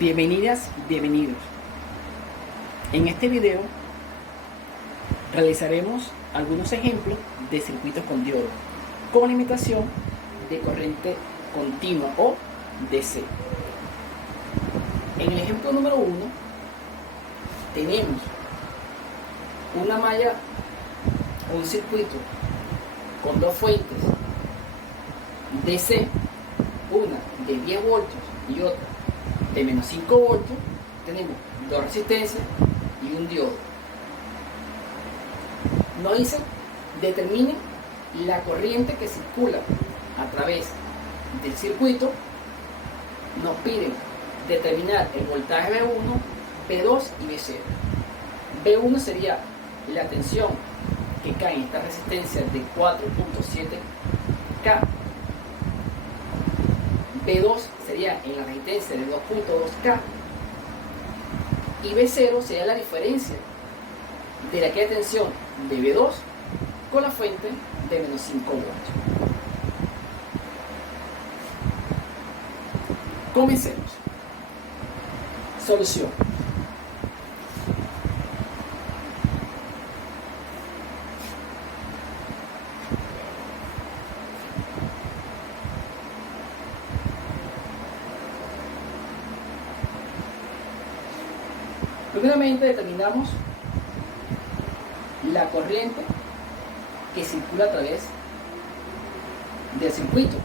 Bienvenidas, bienvenidos. En este video realizaremos algunos ejemplos de circuitos con diodo con limitación de corriente continua o DC. En el ejemplo número 1 tenemos una malla o un circuito con dos fuentes DC, una de 10 voltios y otra de menos 5 voltios. Tenemos dos resistencias y un diodo. Nos dicen determinen la corriente que circula a través del circuito. Nos piden determinar el voltaje B1, B2 y B0. B1 sería la tensión que cae en esta resistencia de 4.7K. B2 sería en la resistencia de 2.2K. Y B0 sería la diferencia de la que hay tensión de B2 con la fuente de menos 5 voltios. Comencemos. Solución. Primeramente determinamos la corriente que circula a través del circuito.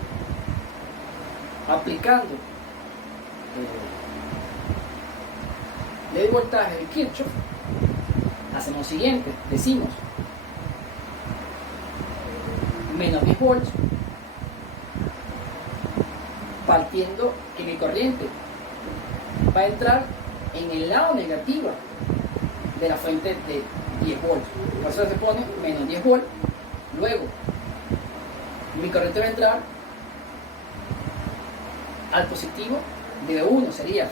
Aplicando el voltaje de Kirchhoff, hacemos lo siguiente. Decimos menos 10 volts, partiendo que mi corriente va a entrar en el lado negativo de la fuente de 10 volts. Por eso se pone menos 10 volts. Luego, mi corriente va a entrar al positivo de B1, sería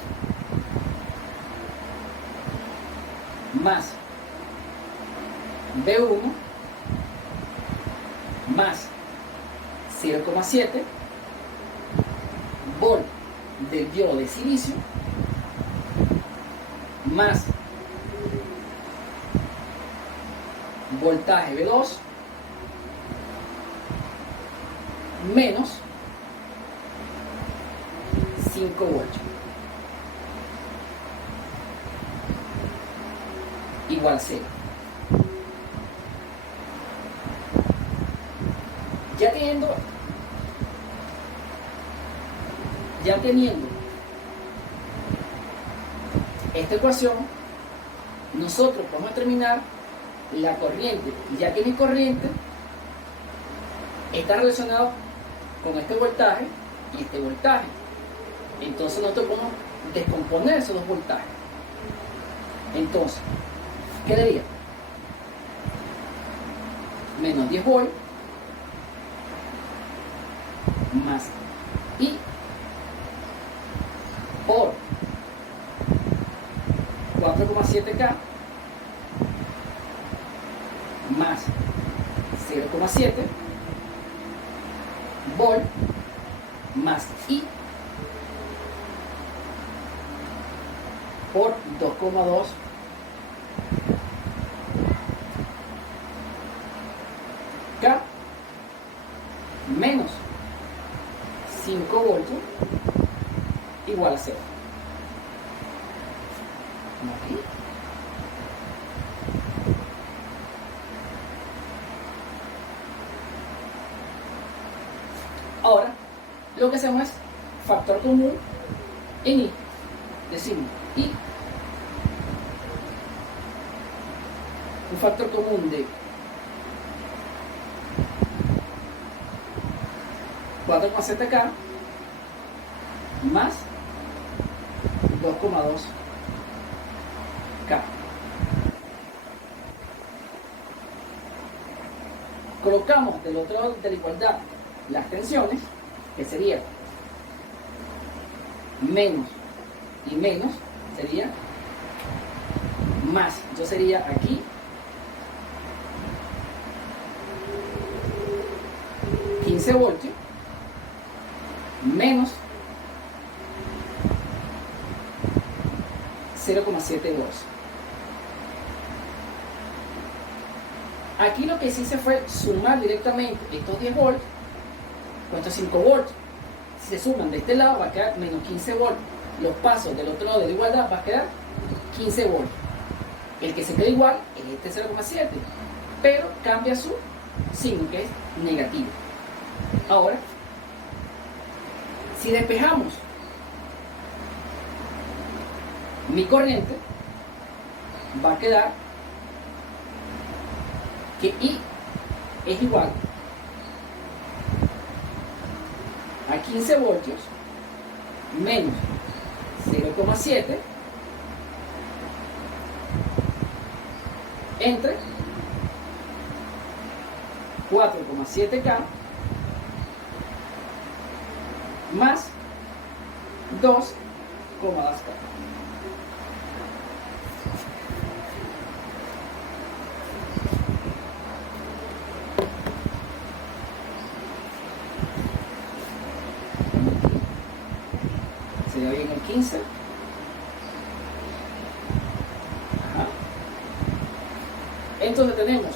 más B1 más 0,7 volt del diodo de silicio más voltaje B2 menos 5 voltios igual a 0. Ya teniendo esta ecuación, nosotros podemos determinar la corriente, ya que mi corriente está relacionado con este voltaje y este voltaje. Entonces nosotros podemos descomponer esos dos voltajes. Entonces, ¿qué daría? Menos 10 volts más I por 4,7K más 0,7 volt más I por 2,2 K menos 5 voltios igual a 0. Aquí. Ahora, lo que hacemos es factor común en I. Decimos I, un factor común de 4,7K más 2,2K. Colocamos del otro lado de la igualdad las tensiones, que sería menos y menos, sería más. Yo sería aquí 15 voltios menos 0,7 volts. Aquí lo que se hizo fue sumar directamente estos 10 volts con estos 5 volts. Si se suman de este lado va a quedar menos 15 volts. Los pasos del otro lado de la igualdad va a quedar 15 volts. El que se queda igual es este 0,7, pero cambia su signo, que es negativo. Ahora, si despejamos mi corriente, va a quedar que I es igual a 15 voltios menos 0,7 entre 4,7K más 2,2K. Sería bien el 15. Ajá. Entonces tenemos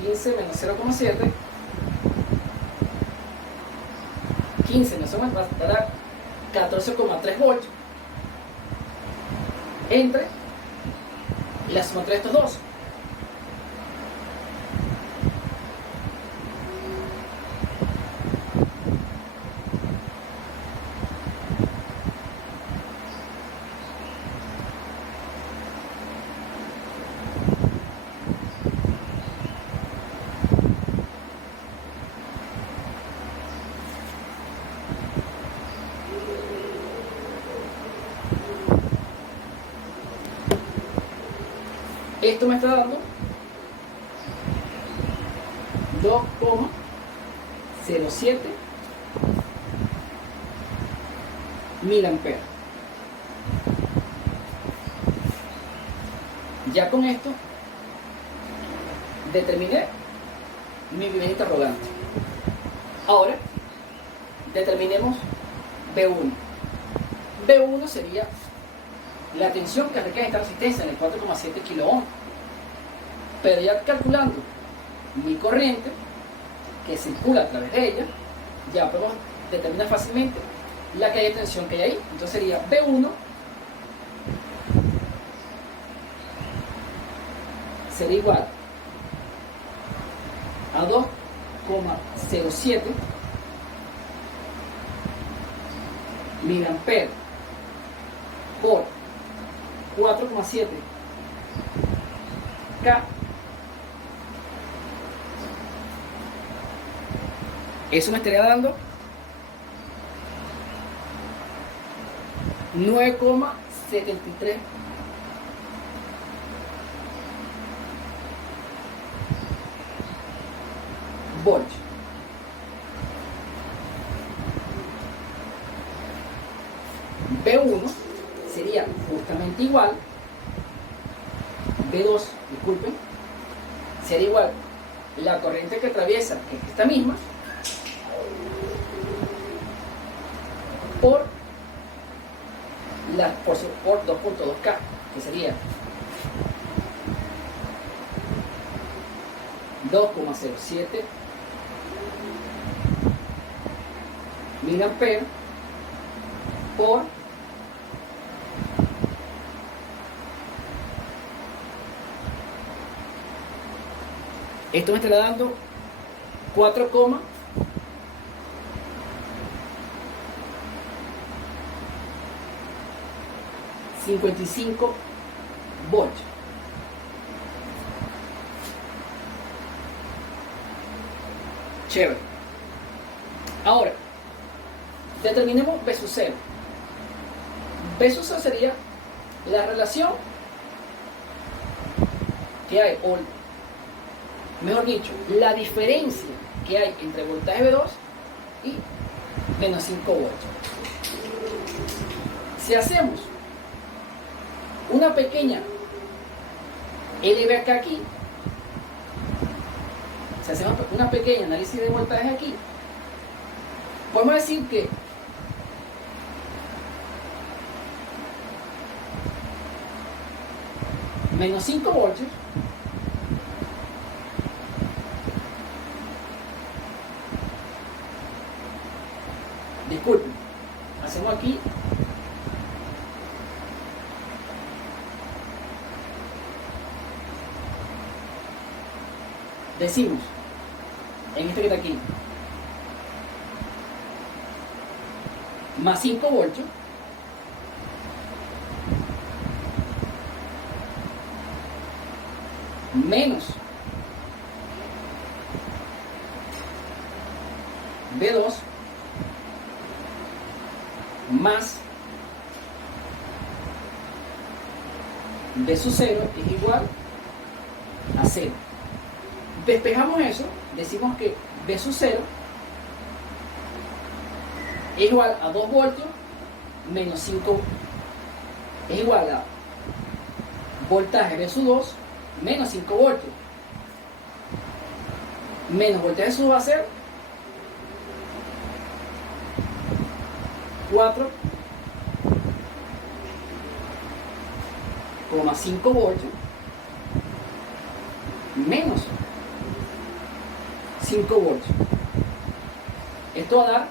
15 menos 0,7. 15 menos 0,7 va a dar 14,3 volts entre la suma entre estos dos. Esto me está dando 2,07 miliamperes. Ya con esto determiné mi primer interrogante. Ahora determinemos B1. B1 sería la tensión que requiere esta resistencia en el 4,7 kΩ. Pero ya calculando mi corriente que circula a través de ella, ya podemos determinar fácilmente la caída de tensión que hay ahí. Entonces sería B1 sería igual a 2,07 miliamperes por 4,7 K. Eso me estaría dando 9,73 volts. B1 sería justamente igual, B2, disculpen, sería igual la corriente que atraviesa, que es esta misma, por 2,2K, que sería 2,07 miliamperes por esto me estará dando 4,55 volts. Chévere. Ahora, determinemos B sub 0. B sub 0 sería la relación que hay, o mejor dicho, la diferencia que hay entre voltaje B2 y menos 5 volts. Si hacemos una pequeña LV aquí, si hacemos una pequeña análisis de voltaje aquí, podemos decir que menos 5 voltios disculpen, hacemos aquí decimos en este que está aquí más 5 voltios menos B2 más B sub 0 es igual a 0. Despejamos eso, decimos que B sub 0 es igual a 2 voltios menos 5, es igual a voltaje B sub 2 menos 5 voltios menos voltaje sub va a ser 4,5 voltios menos 5 voltios. Esto va a dar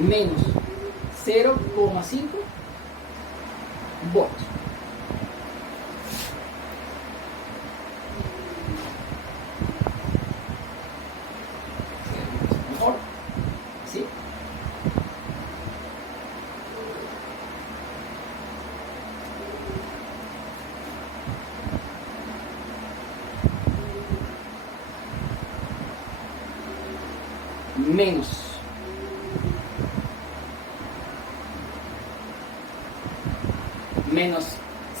menos 0,5 voltios. Mejor, ¿sí? Menos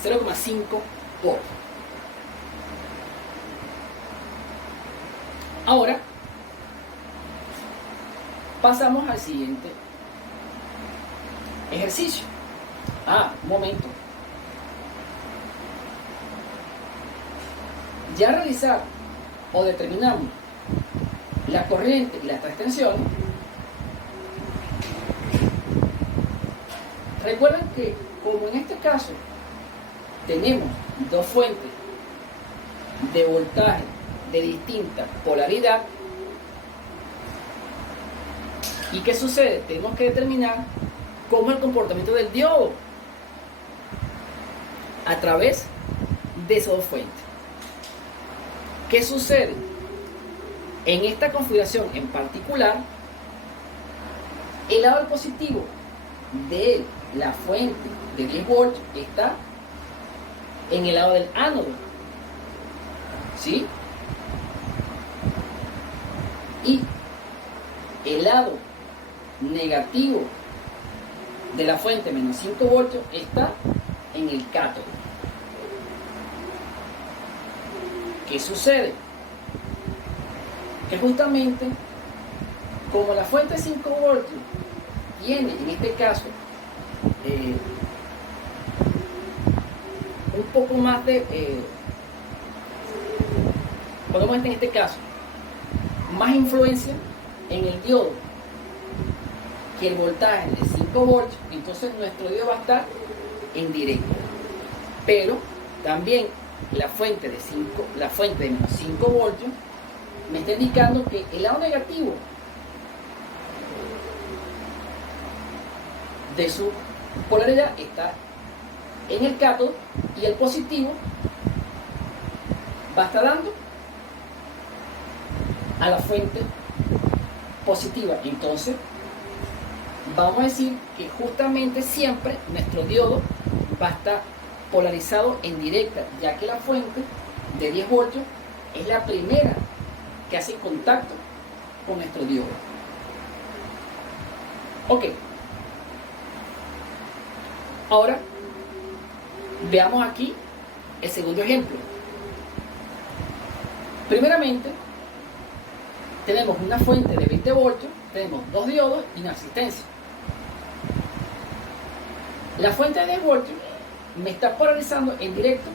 0,5 voltios. Ahora pasamos al siguiente ejercicio. Un momento. Ya realizar o determinamos la corriente y las tres tensiones. Recuerden que como en este caso tenemos dos fuentes de voltaje de distinta polaridad, ¿y qué sucede? Tenemos que determinar cómo es el comportamiento del diodo a través de esas dos fuentes. ¿Qué sucede? En esta configuración en particular, el lado positivo de la fuente de 10 voltios está en el lado del ánodo, ¿sí? Y el lado negativo de la fuente menos 5 voltios está en el cátodo. ¿Qué sucede? Que justamente como la fuente de 5 voltios tiene en este caso un poco más de podemos en este caso más influencia en el diodo que el voltaje de 5 voltios, entonces nuestro diodo va a estar en directo. Pero también la fuente de menos 5 voltios me está indicando que el lado negativo de su polaridad está en el cátodo y el positivo va a estar dando a la fuente positiva. Entonces vamos a decir que justamente siempre nuestro diodo va a estar polarizado en directa, ya que la fuente de 10 voltios es la primera que hace contacto con nuestro diodo. Ok. Ahora veamos aquí el segundo ejemplo. Primeramente, tenemos una fuente de 20 voltios, tenemos dos diodos y una resistencia. La fuente de 10 voltios me está polarizando en directo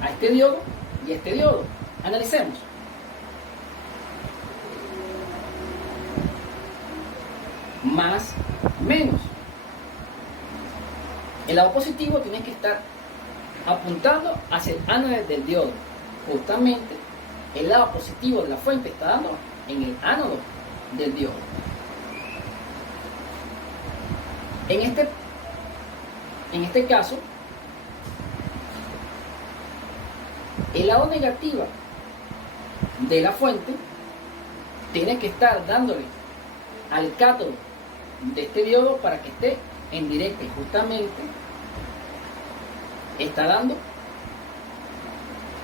a este diodo y a este diodo. Analicemos. Más menos. El lado positivo tiene que estar apuntando hacia el ánodo del diodo. Justamente el lado positivo de la fuente está dando en el ánodo del diodo. En este caso, el lado negativo de la fuente tiene que estar dándole al cátodo de este diodo para que esté en directa, y justamente está dando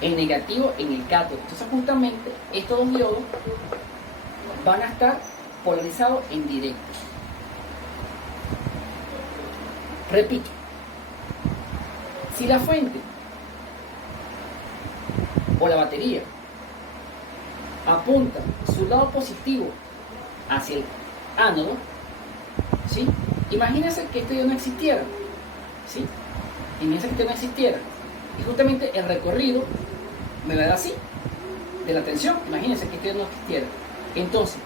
el negativo en el cátodo. Entonces justamente estos dos diodos van a estar polarizados en directo. Repito, si la fuente o la batería apunta su lado positivo hacia el ánodo, ¿sí? Imagínense que este diodo no existiera, ¿sí? Imagínense que este no existiera, y justamente el recorrido me va a dar así, de la tensión. Imagínense que este diodo no existiera. Entonces,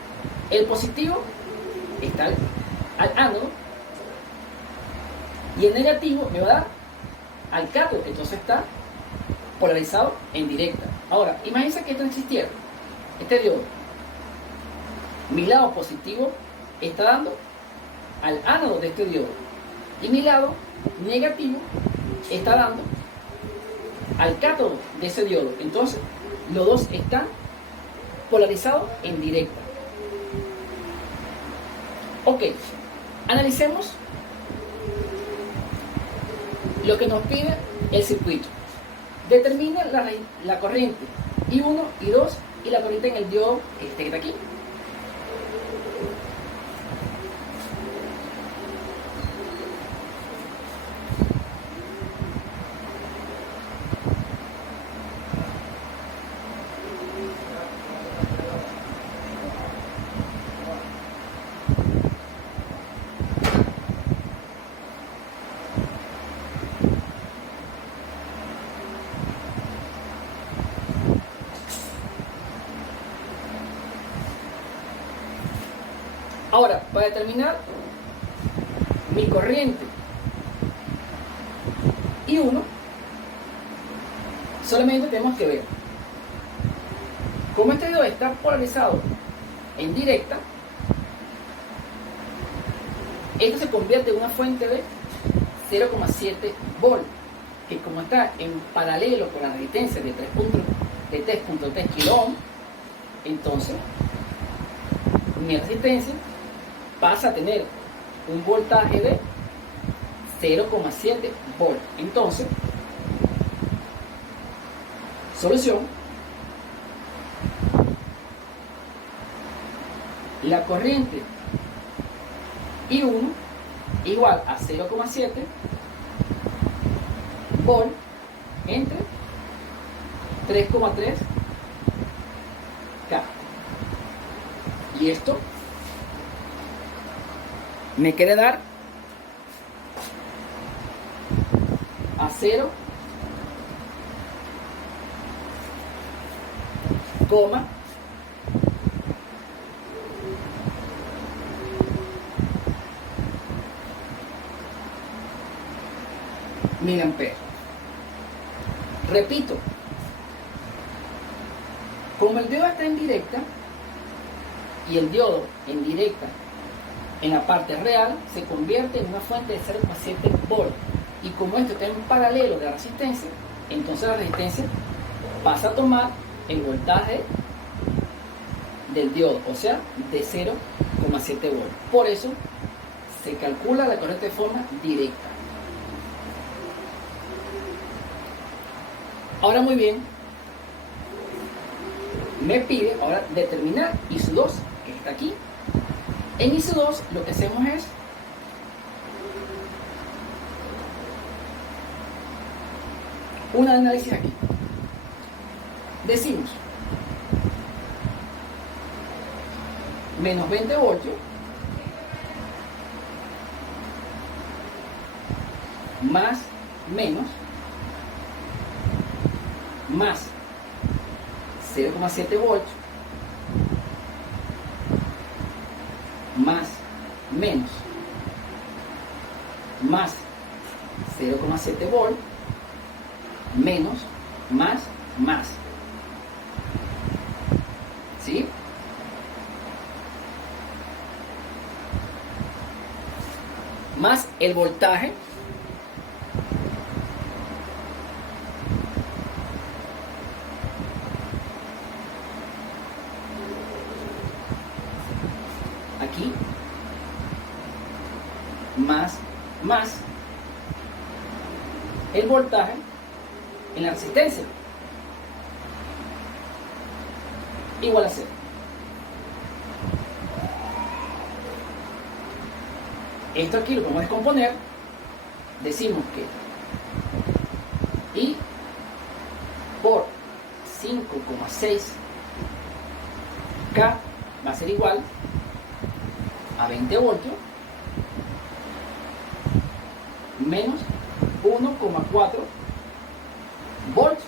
el positivo está al ánodo, y el negativo me va a dar al cátodo, entonces está polarizado en directa. Ahora, imagínense que esto no existiera, este diodo, mi lado positivo está dando al ánodo de este diodo, y mi lado negativo está dando al cátodo de ese diodo. Entonces, los dos están polarizados en directa. Ok, analicemos lo que nos pide el circuito. Determina la corriente I1, I2 y la corriente en el diodo que está aquí. Ahora, para determinar mi corriente I1, solamente tenemos que ver cómo este diodo está polarizado en directa. Esto se convierte en una fuente de 0,7 volt, que como está en paralelo con la resistencia de 3.3 kilo ohm, entonces mi resistencia pasa a tener un voltaje de 0,7 volt. Entonces, solución: la corriente I1 igual a 0,7 volt entre 3,3 K. Y esto me quiere dar a 0, miliamperes. Repito, como el diodo está en directa y el diodo en directa en la parte real se convierte en una fuente de 0,7 volt, y como esto está en paralelo de la resistencia, entonces la resistencia pasa a tomar el voltaje del diodo, o sea, de 0,7 volt. Por eso se calcula la corriente de forma directa. Ahora, muy bien, me pide ahora determinar I2, que está aquí. En I2 lo que hacemos es un análisis aquí. Decimos menos 20 voltios más menos más 0,7 voltios más menos más 0,7 volt menos más. ¿Sí? Más el voltaje aquí más el voltaje en la resistencia igual a 0. Esto aquí lo podemos descomponer. Decimos que I por 5,6 K va a ser igual a 20 voltios menos 1,4 volts.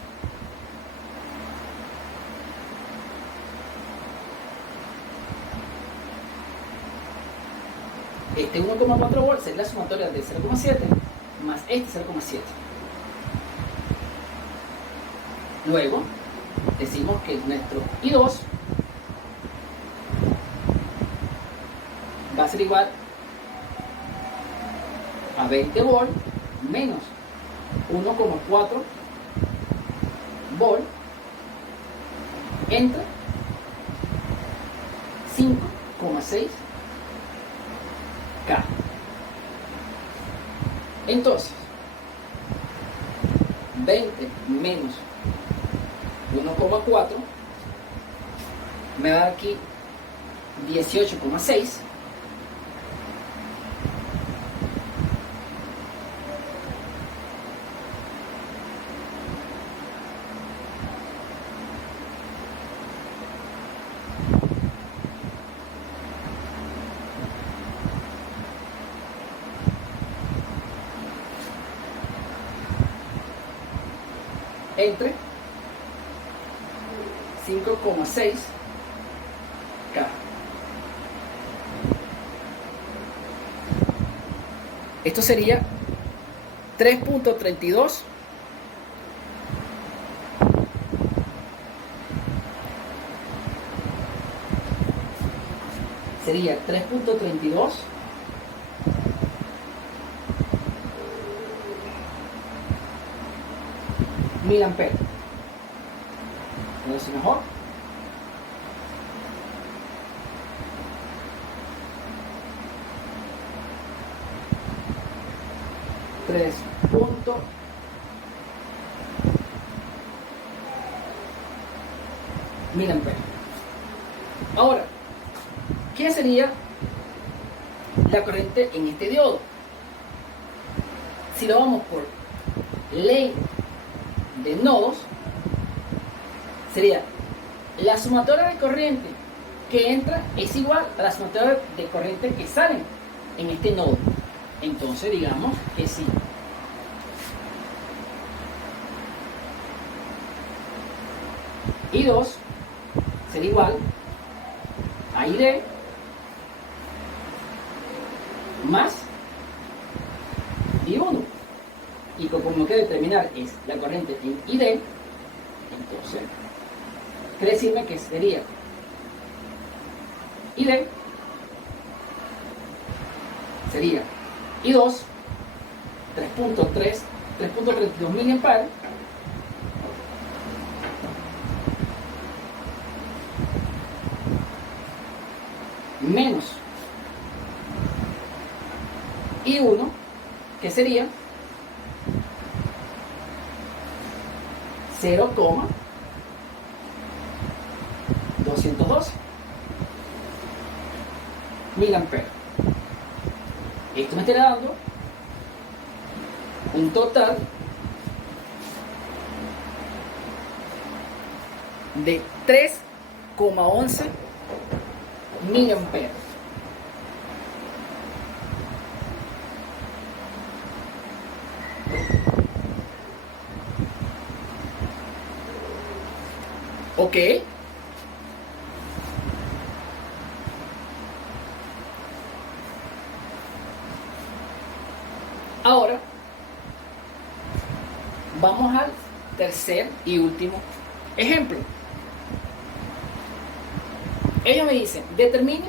Este 1,4 volts es la sumatoria de 0,7 más este 0,7. Luego decimos que nuestro I2 va a ser igual a 20 volts menos 1,4 volts entre 5,6 K. Entonces 20 menos 1,4 me da aquí 18,6. Entre 5,6 K. Esto sería 3,32 sería 3,32 miliamperes. ¿Lo decir mejor? miliamperes. Ahora, ¿qué sería la corriente en este diodo? Si lo vamos por ley de nodos, sería la sumatoria de corriente que entra es igual a la sumatoria de corriente que sale en este nodo. Entonces digamos que sí. I2 sería igual a ID más I1. Y como que determinar es la corriente en ID, entonces quiere decirme que sería ID sería I2 3.32 miliamperes menos I1, que sería 0,212 miliamperes. Esto me estará dando un total de 3,11 miliamperes. ¿Ok? Vamos al tercer y último ejemplo. Ellos me dicen, determine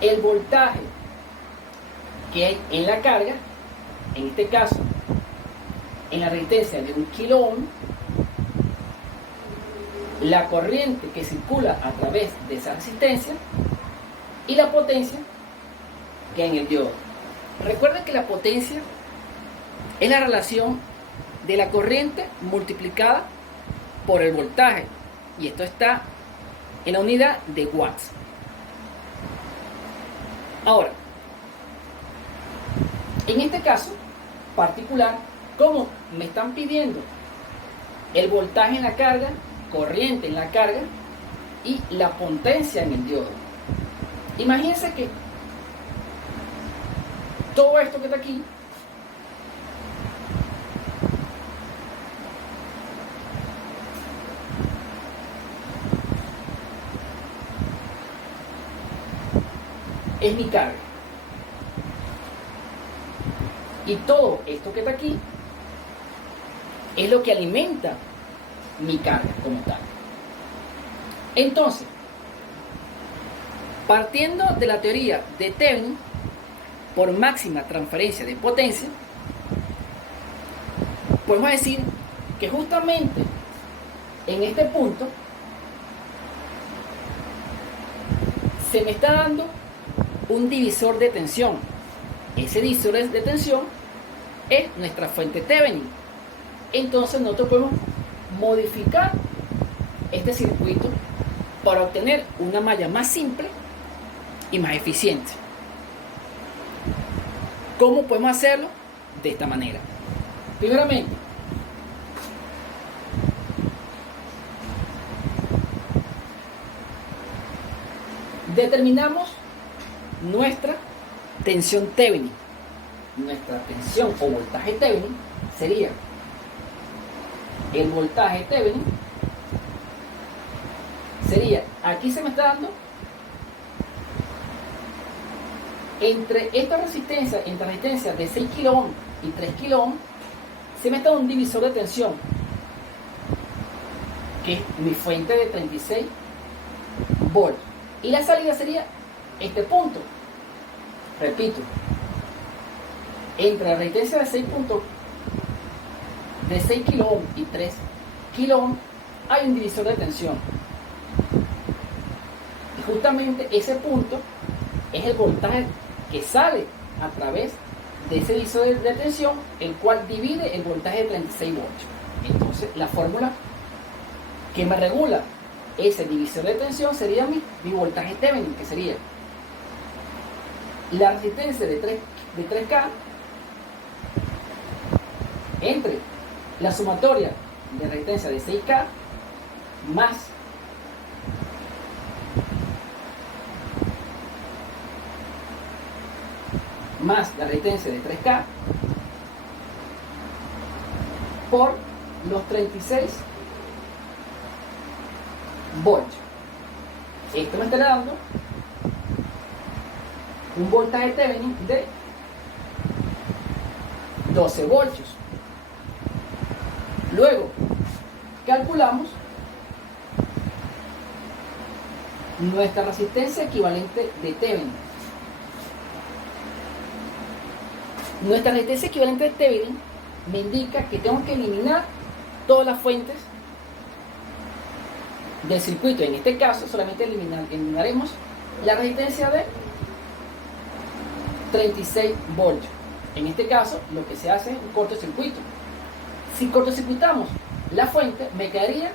el voltaje que hay en la carga, en este caso, en la resistencia de 1 kilo ohm, la corriente que circula a través de esa resistencia y la potencia que hay en el diodo. Recuerden que la potencia es la relación de la corriente multiplicada por el voltaje, y esto está en la unidad de watts. Ahora, en este caso particular, como me están pidiendo el voltaje en la carga, corriente en la carga y la potencia en el diodo, imagínense que todo esto que está aquí es mi carga, y todo esto que está aquí es lo que alimenta mi carga como tal. Entonces, partiendo de la teoría de Thevenin por máxima transferencia de potencia, podemos decir que justamente en este punto se me está dando un divisor de tensión. Ese divisor de tensión es nuestra fuente Thevenin. Entonces nosotros podemos modificar este circuito para obtener una malla más simple y más eficiente. ¿Cómo podemos hacerlo? De esta manera. Primeramente, determinamos nuestra tensión Thevenin. Nuestra tensión o voltaje Thevenin sería el voltaje Thevenin, sería, aquí se me está dando entre esta resistencia, entre resistencias de 6 kilo ohm y 3 kilo ohm, se me está dando un divisor de tensión, que es mi fuente de 36 volts, y la salida sería este punto. Repito, entre la resistencia de 6 kilo ohm y 3 kilo ohm hay un divisor de tensión, y justamente ese punto es el voltaje que sale a través de ese divisor de tensión, el cual divide el voltaje de 36 voltios. Entonces la fórmula que me regula ese divisor de tensión sería mi voltaje Thevenin, que sería la resistencia de 3K entre la sumatoria de resistencia de 6K más la resistencia de 3K por los 36 voltios. Esto me está dando un voltaje Thevenin de 12 voltios. Luego calculamos nuestra resistencia equivalente de Thevenin. Nuestra resistencia equivalente de Thevenin me indica que tengo que eliminar todas las fuentes del circuito. En este caso solamente eliminaremos la resistencia de 36 voltios. En este caso lo que se hace es un cortocircuito. Si cortocircuitamos la fuente, me quedaría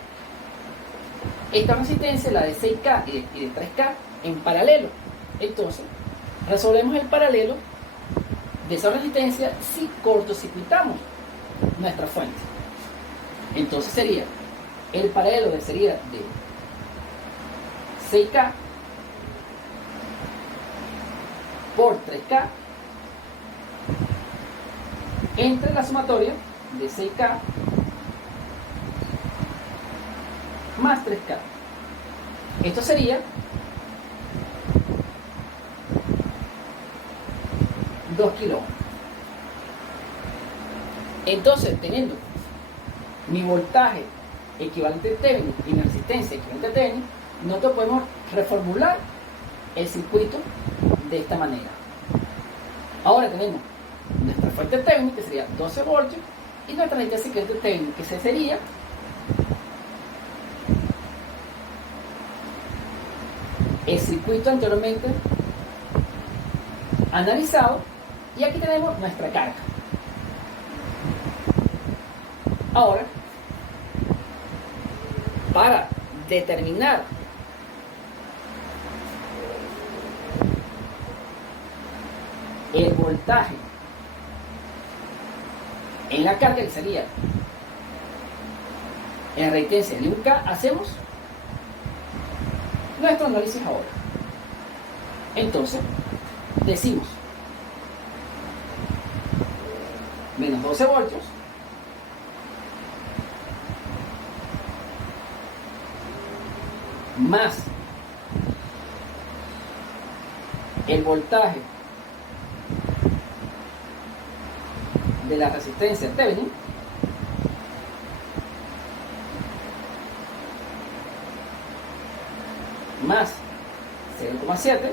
esta resistencia, la de 6K y de 3K, en paralelo. Entonces resolvemos el paralelo de esa resistencia si cortocircuitamos nuestra fuente. Entonces sería el paralelo sería de 6K por 3K entre la sumatoria de 6K más 3K. Esto sería 2 kilo ohm. Entonces, teniendo mi voltaje equivalente a Thevenin y mi resistencia equivalente a Thevenin, nosotros podemos reformular el circuito de esta manera. Ahora tenemos nuestra fuente Thevenin, que sería 12 voltios, y nuestra resistencia equivalente a Thevenin, que sería el circuito anteriormente analizado, y aquí tenemos nuestra carga. Ahora, para determinar el voltaje en la carga, que sería en resistencia de 1K, hacemos nuestro análisis ahora. Entonces, decimos menos 12 voltios más el voltaje de la resistencia Thevenin más 0,7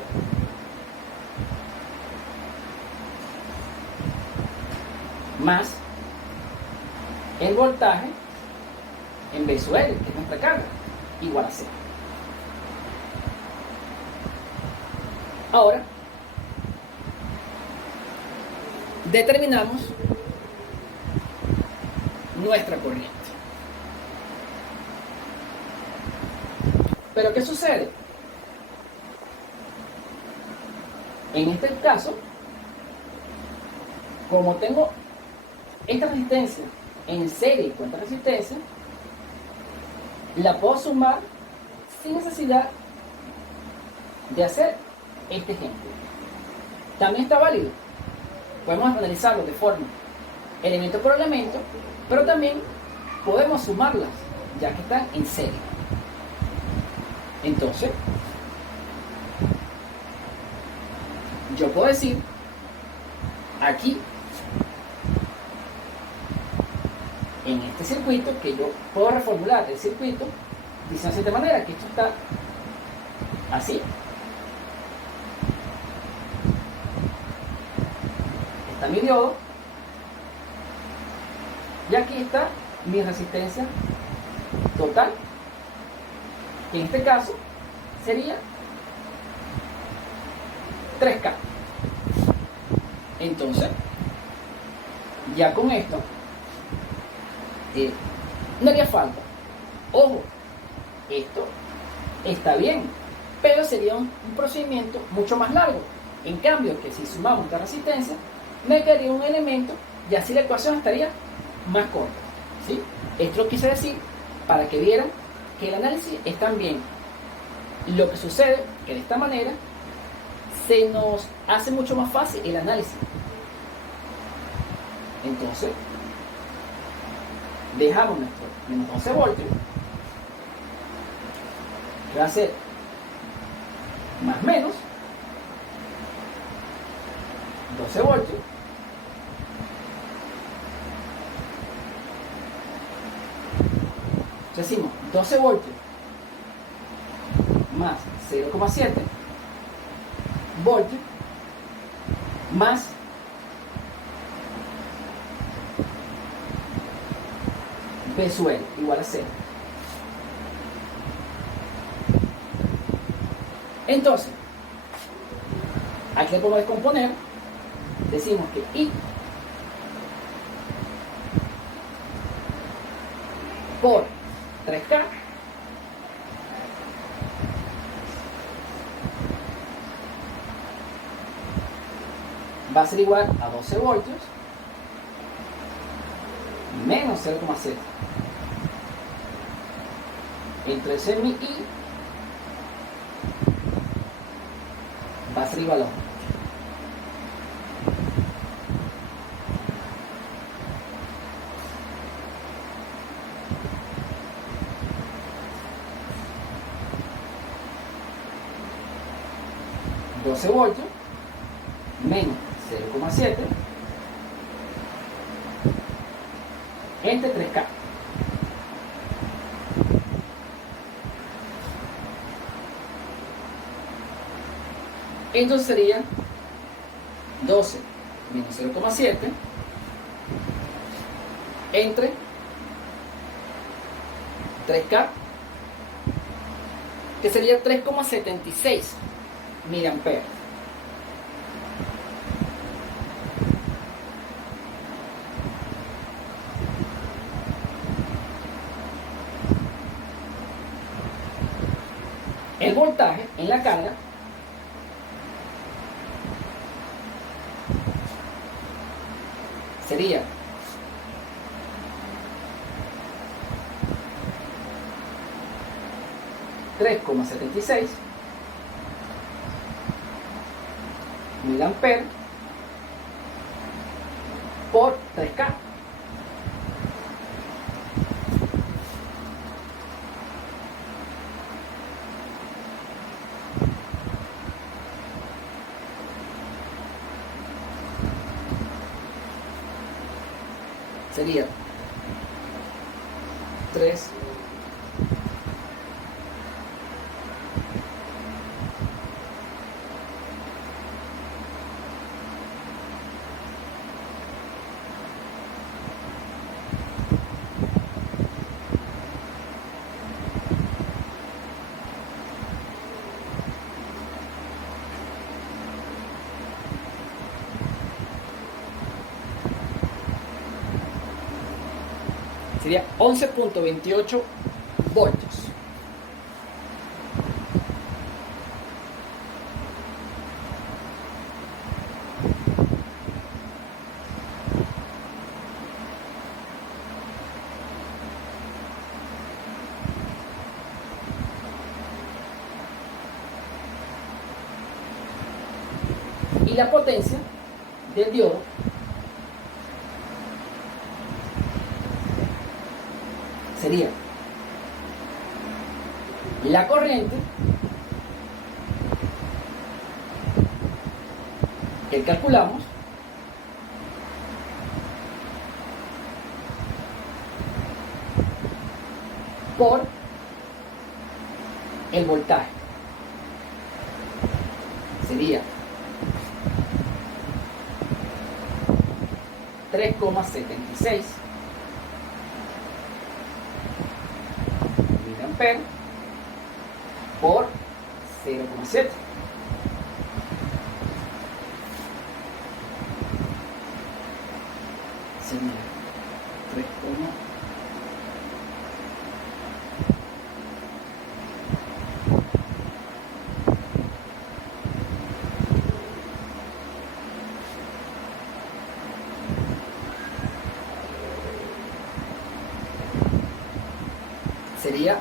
más el voltaje en B sub L, que es nuestra carga, igual a 0. Ahora determinamos nuestra corriente. Pero ¿qué sucede? En este caso, como tengo esta resistencia en serie con esta resistencia, la puedo sumar sin necesidad de hacer este ejemplo. También está válido. Podemos analizarlo de forma elemento por elemento, pero también podemos sumarlas ya que están en serie. Entonces, yo puedo decir aquí, en este circuito, que yo puedo reformular el circuito diciendo de esta manera, que esto está así. Está mi diodo y aquí está mi resistencia total, que en este caso sería 3K. Entonces, ya con esto no haría falta. Ojo, esto está bien, pero sería un procedimiento mucho más largo. En cambio, que si sumamos esta resistencia, me quedaría un elemento y así la ecuación estaría más corta, ¿sí? Esto lo quise decir para que vieran que el análisis es también lo que sucede, que de esta manera se nos hace mucho más fácil el análisis. Entonces, dejamos nuestro menos 12 voltios, que va a ser más menos 12 voltios, decimos 12 voltios más 0,7 voltios más B sub L igual a 0. Entonces, aquí le podemos descomponer. Decimos que I por 3K va a ser igual a 12 voltios menos 0,7. Entonces mi I va a ser igual a 1. Voltios menos 0,7 entre 3K. Entonces sería 12 menos 0,7 entre 3K, que sería 3,76 miliamperes. El voltaje en la carga sería 3,76 miliamperes por 3K. Sería 3 sería 11,28 voltios. Y la potencia del diodo sería la corriente que calculamos por el voltaje. Sería 3,76 miliamperes por 0,7. Sería 3, sería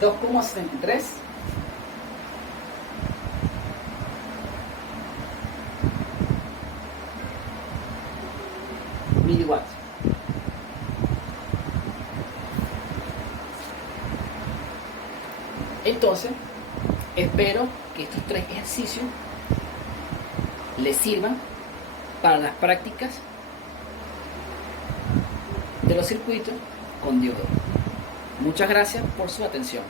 2,73 miliwatts. Entonces, espero que estos 3 ejercicios les sirvan para las prácticas de los circuitos con diodo. Muchas gracias por su atención.